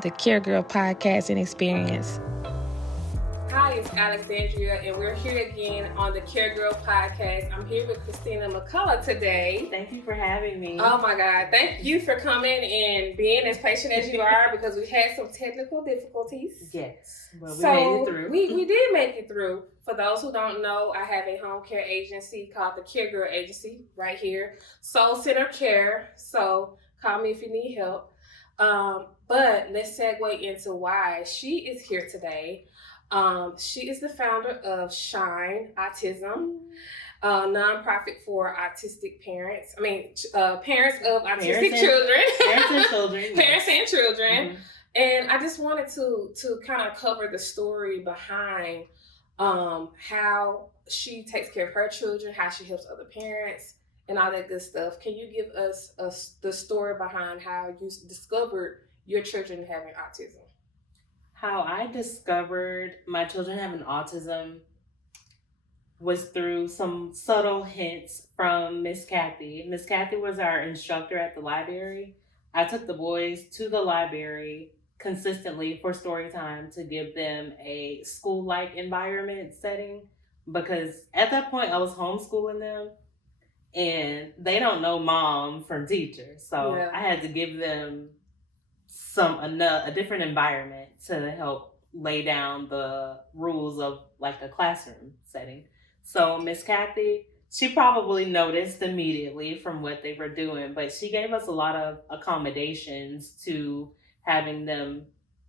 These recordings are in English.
the Care Girl podcast and experience. Hi, it's Alexandria, and we're here again on the Care Girl podcast. I'm here with Christina McCullough today. Thank you for having me. Oh my God, thank you for coming and being as patient as you are because we had some technical difficulties. Yes, but we made it through. We did make it through. For those who don't know, I have a home care agency called the Care Girl Agency right here. Soul Center Care, so call me if you need help. But let's segue into why she is here today. She is the founder of Shine Autism, a nonprofit for autistic parents. Parents of autistic children. Parents and children. Parents and children. Mm-hmm. And I just wanted to kind of cover the story behind how she takes care of her children, how she helps other parents, and all that good stuff. Can you give us the story behind how you discovered your children having autism? How I discovered my children having autism was through some subtle hints from Miss Kathy. Miss Kathy was our instructor at the library. I took the boys to the library consistently for story time to give them a school-like environment setting, because at that point I was homeschooling them and they don't know mom from teacher. So yeah. I had to give them a different environment to help lay down the rules of like a classroom setting. So Miss Kathy, she probably noticed immediately from what they were doing, but she gave us a lot of accommodations to having them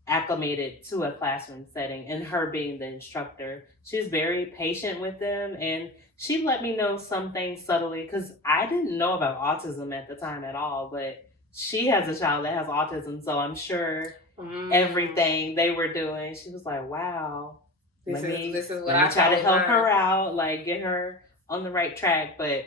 acclimated to a classroom setting, and her being the instructor. She was very patient with them, and she let me know some things subtly, because I didn't know about autism at the time at all, but she has a child that has autism, so I'm sure everything they were doing, she was like, wow, this is what I try to help her out, like get her on the right track. But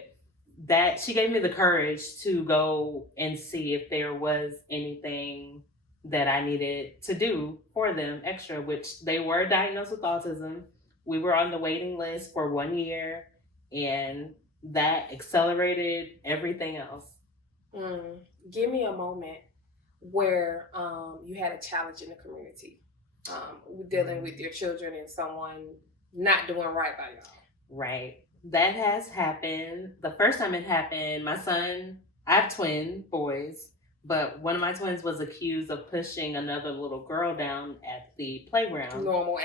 that she gave me the courage to go and see if there was anything that I needed to do for them extra, which they were diagnosed with autism. We were on the waiting list for 1 year, and that accelerated everything else. Give me a moment where you had a challenge in the community, dealing with your children and someone not doing right by y'all. Right. That has happened. The first time it happened, my son, I have twin boys, but one of my twins was accused of pushing another little girl down at the playground. Normal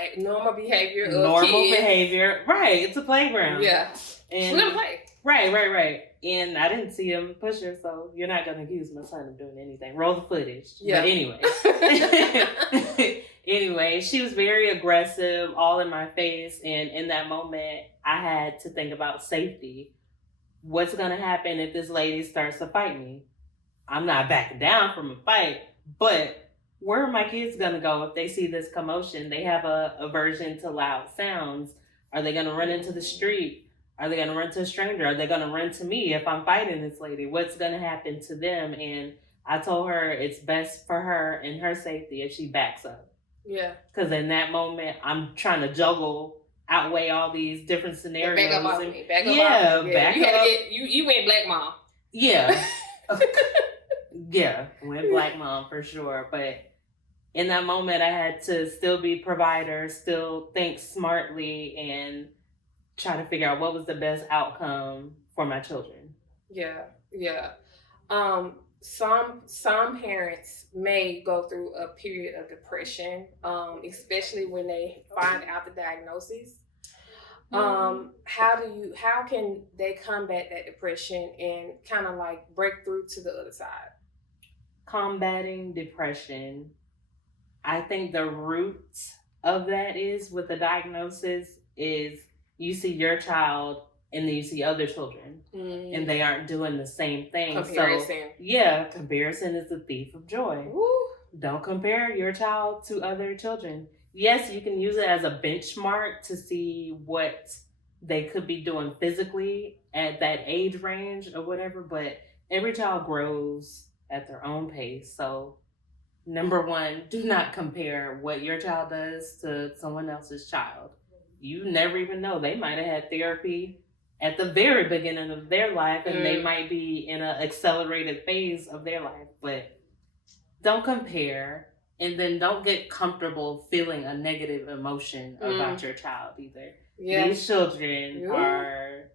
behavior of Normal kids. Behavior. Right. It's a playground. Yeah. And we're gonna play. Right. And I didn't see him push her, so you're not going to accuse my son of doing anything. Roll the footage. Yeah. But anyway, she was very aggressive, all in my face. And in that moment, I had to think about safety. What's going to happen if this lady starts to fight me? I'm not backing down from a fight, but where are my kids going to go if they see this commotion? They have a aversion to loud sounds. Are they going to run into the street? Are they going to run to a stranger? Are they going to run to me if I'm fighting this lady? What's going to happen to them? And I told her it's best for her and her safety if she backs up. Yeah. Because in that moment, I'm trying to outweigh all these different scenarios. Back up off me. Back up. You went black mom. Yeah. Yeah, went black mom for sure. But in that moment, I had to still be provider, still think smartly, and try to figure out what was the best outcome for my children. Yeah. Some parents may go through a period of depression, especially when they find out the diagnosis. How can they combat that depression and kind of like break through to the other side? Combating depression, I think the root of that is with the diagnosis is you see your child and then you see other children and they aren't doing the same thing. Comparison. So, comparison is the thief of joy. Woo. Don't compare your child to other children. Yes, you can use it as a benchmark to see what they could be doing physically at that age range or whatever, but every child grows at their own pace. So, number one, do not compare what your child does to someone else's child. You never even know. They might have had therapy at the very beginning of their life, and they might be in an accelerated phase of their life. But don't compare. And then don't get comfortable feeling a negative emotion about your child either. Yeah. These children are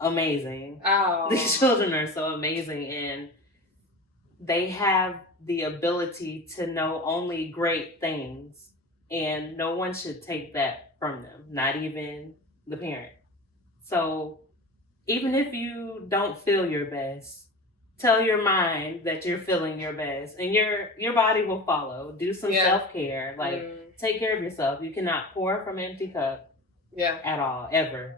amazing. Oh. These children are so amazing, and they have the ability to know only great things, and no one should take that from them, not even the parent. So even if you don't feel your best, tell your mind that you're feeling your best, and your body will follow. Do some self-care. Like, take care of yourself. You cannot pour from an empty cup at all, ever.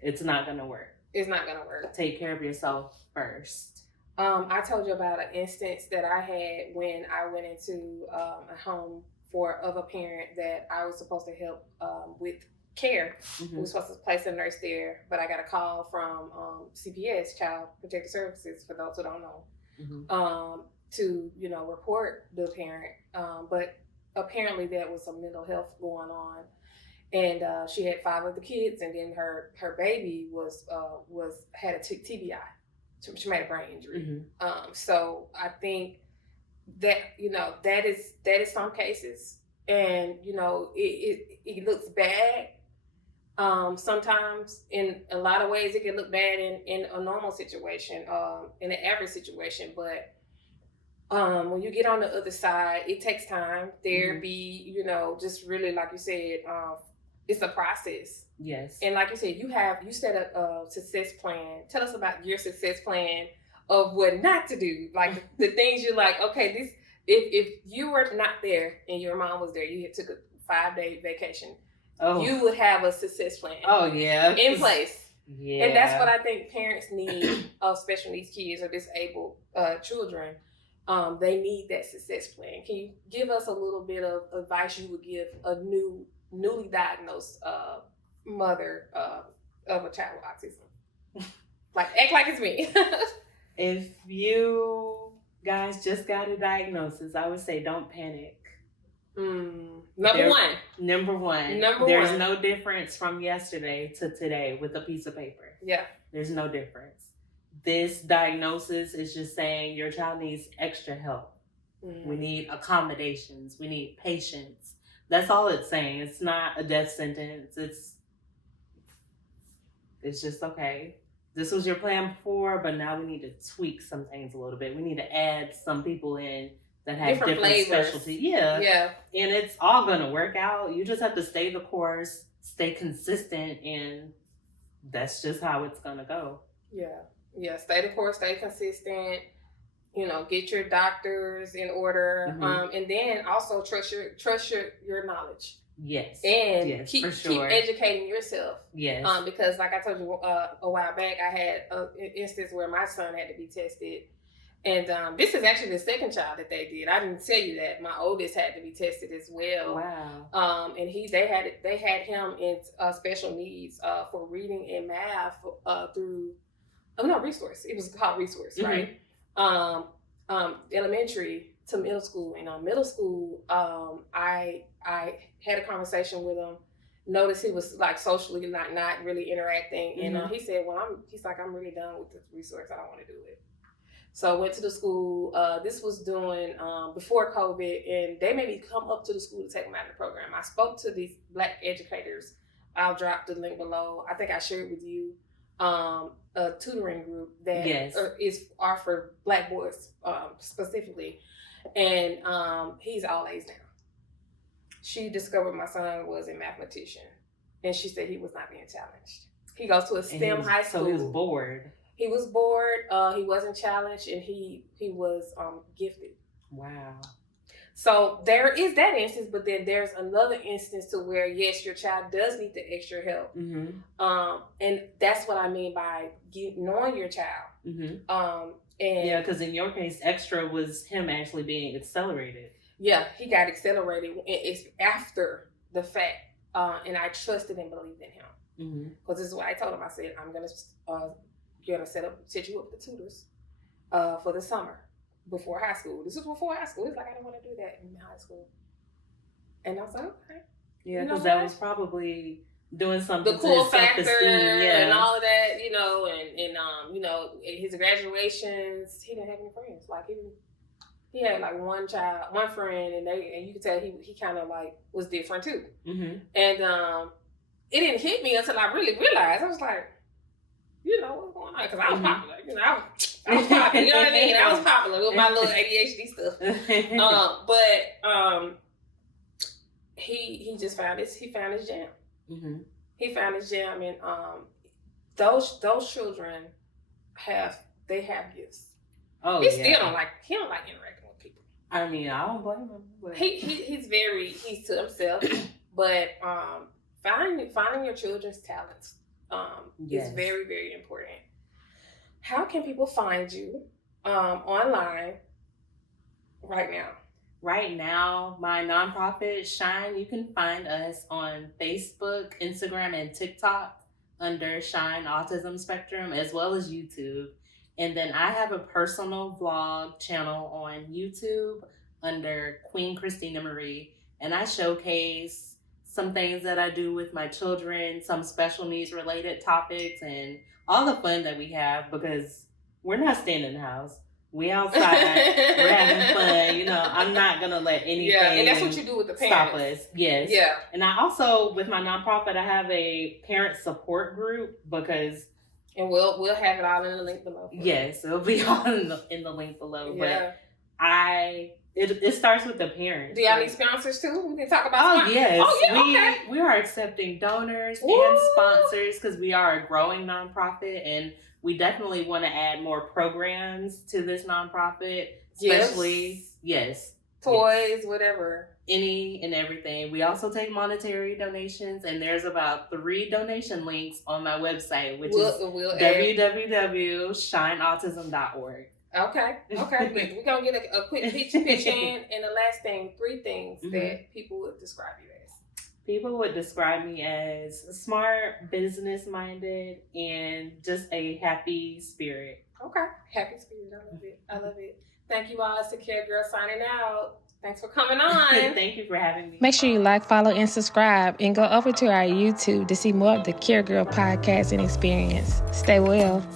It's not going to work. It's not going to work. Take care of yourself first. I told you about an instance that I had when I went into a home of a parent that I was supposed to help with care. We were supposed to place a nurse there, but I got a call from CPS, Child Protective Services, for those who don't know, to report the parent. But apparently there was some mental health going on, and she had 5 of the kids, and then her baby had a TBI. She made a brain injury. So I think that that is some cases, and it looks bad. Sometimes in a lot of ways it can look bad in a normal situation, in an average situation, but when you get on the other side, it takes time. Therapy, just really, like you said, it's a process. Yes. And like you said, you set a success plan. Tell us about your success plan of what not to do. Like the things you're like, okay, this, if you were not there and your mom was there, you took a 5-day vacation, you would have a success plan. In place. Yeah. And that's what I think parents need, especially these kids or disabled children. They need that success plan. Can you give us a little bit of advice you would give a newly diagnosed mother of a child with autism? Like, act like it's me. If you guys just got a diagnosis, I would say don't panic. Number one. There's no difference from yesterday to today with a piece of paper. Yeah. There's no difference. This diagnosis is just saying your child needs extra help. We need accommodations. We need patience. That's all it's saying. It's not a death sentence. It's just, okay, this was your plan before, but now we need to tweak some things a little bit. We need to add some people in that have different specialties. Yeah. And it's all going to work out. You just have to stay the course, stay consistent, and that's just how it's going to go. Yeah. Stay the course, stay consistent. Get your doctors in order, and then also trust your knowledge. Yes. And keep educating yourself. Yes. Because like I told you a while back, I had an instance where my son had to be tested, and this is actually the second child that they did. I didn't tell you that my oldest had to be tested as well. Wow. And they had him in special needs for reading and math through resource. It was called resource, right? Elementary to middle school. And middle school, I had a conversation with him. Noticed he was like socially not really interacting, and he said, I'm really done with this resource. I don't want to do it. So I went to the school. This was doing before COVID, and they made me come up to the school to take him out of the program. I spoke to these Black educators. I'll drop the link below. I think I shared with you a tutoring group that is for Black boys specifically, and he's all A's now. She discovered my son was a mathematician, and she said he was not being challenged. He goes to a STEM high school. So he was bored. He was bored. He wasn't challenged, and he was gifted. Wow. So there is that instance, but then there's another instance to where, yes, your child does need the extra help. And that's what I mean by knowing your child. And because in your case, extra was him actually being accelerated. Yeah, he got accelerated. It's after the fact, and I trusted and believed in him. Because this is what I told him. I said, I'm gonna set you up with tutors for the summer. Before high school. This was before high school. It's like, I didn't want to do that in high school. And I was like, okay. Yeah, because that was probably doing something the cool to factor self-esteem, and all of that, and his graduations, he didn't have any friends. Like, He had like one friend, and you could tell he kind of like was different too. Mm-hmm. And it didn't hit me until I really realized. I was like, what's going on? Because I was popular. I was popular. You know what I mean? I was popular with my little ADHD stuff. But he just found his jam. Mm-hmm. He found his jam, and those children have gifts. Oh, he still don't like interacting with people. I mean, I don't blame him. But... He's to himself, but finding your children's talents is very, very important. How can people find you online right now? Right now, my nonprofit, Shine, you can find us on Facebook, Instagram, and TikTok under Shine Autism Spectrum, as well as YouTube. And then I have a personal vlog channel on YouTube under Queen Christina Marie. And I showcase some things that I do with my children, some special needs related topics, and all the fun that we have, because we're not staying in the house. We outside, we're having fun. I'm not going to let anything and that's what you do with the parents. Stop us. Yes. Yeah. And I also, with my nonprofit, I have a parent support group because... And we'll have it all in the link below. Yes, it'll be all in the link below. Yeah. But it starts with the parents. Do y'all need sponsors too? We can talk about sponsors. Yes. Oh, yeah, okay. We are accepting donors and sponsors because we are a growing nonprofit, and we definitely want to add more programs to this nonprofit, especially toys, whatever. Any and everything. We also take monetary donations, and there's about 3 donation links on my website, which is www.shineautism.org. Okay. We're going to get a quick pitch in. And the last thing, 3 things that people would describe you as. People would describe me as smart, business-minded, and just a happy spirit. Okay. Happy spirit. I love it. Thank you all. It's the Care Girl signing out. Thanks for coming on. Thank you for having me. Make sure you like, follow, and subscribe, and go over to our YouTube to see more of the Care Girl podcast and experience. Stay well.